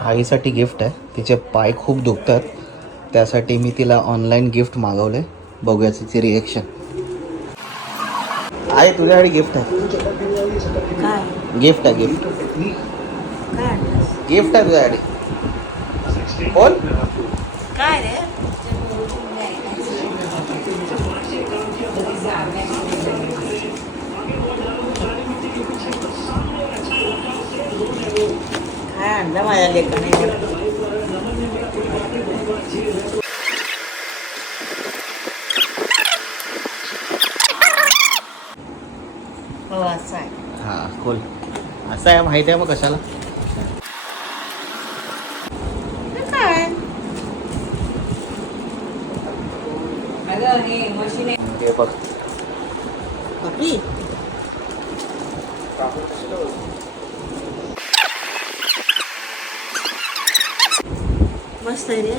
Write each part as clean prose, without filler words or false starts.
आईसाठी गिफ्ट आहे. तिचे पाय खूप दुखतात, त्यासाठी मी तिला ऑनलाईन गिफ्ट मागवले. बघूया तिची रिएक्शन. आई तुझ्यासाठी गिफ्ट आहे. काय गिफ्ट आहे गिफ्ट. काय आणलंस? गिफ्ट आहे तुझ्यासाठी. बोल. काय रे? काय आणलं माझ्या लेकाने? हो असं आहे. हां खोल. असं आहे माहिती आहे मग कशाला. काय हे बघ. बापरी मस्त आहे रे.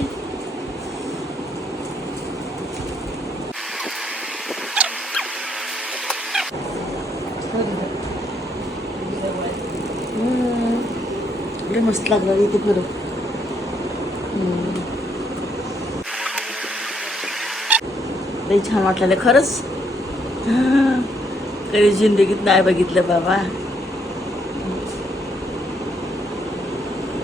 लय मस्त लागलं रे ते खरं. लय छान वाटलेलं खरंच. कधी जिंदगीत नाही बघितलं बाबा.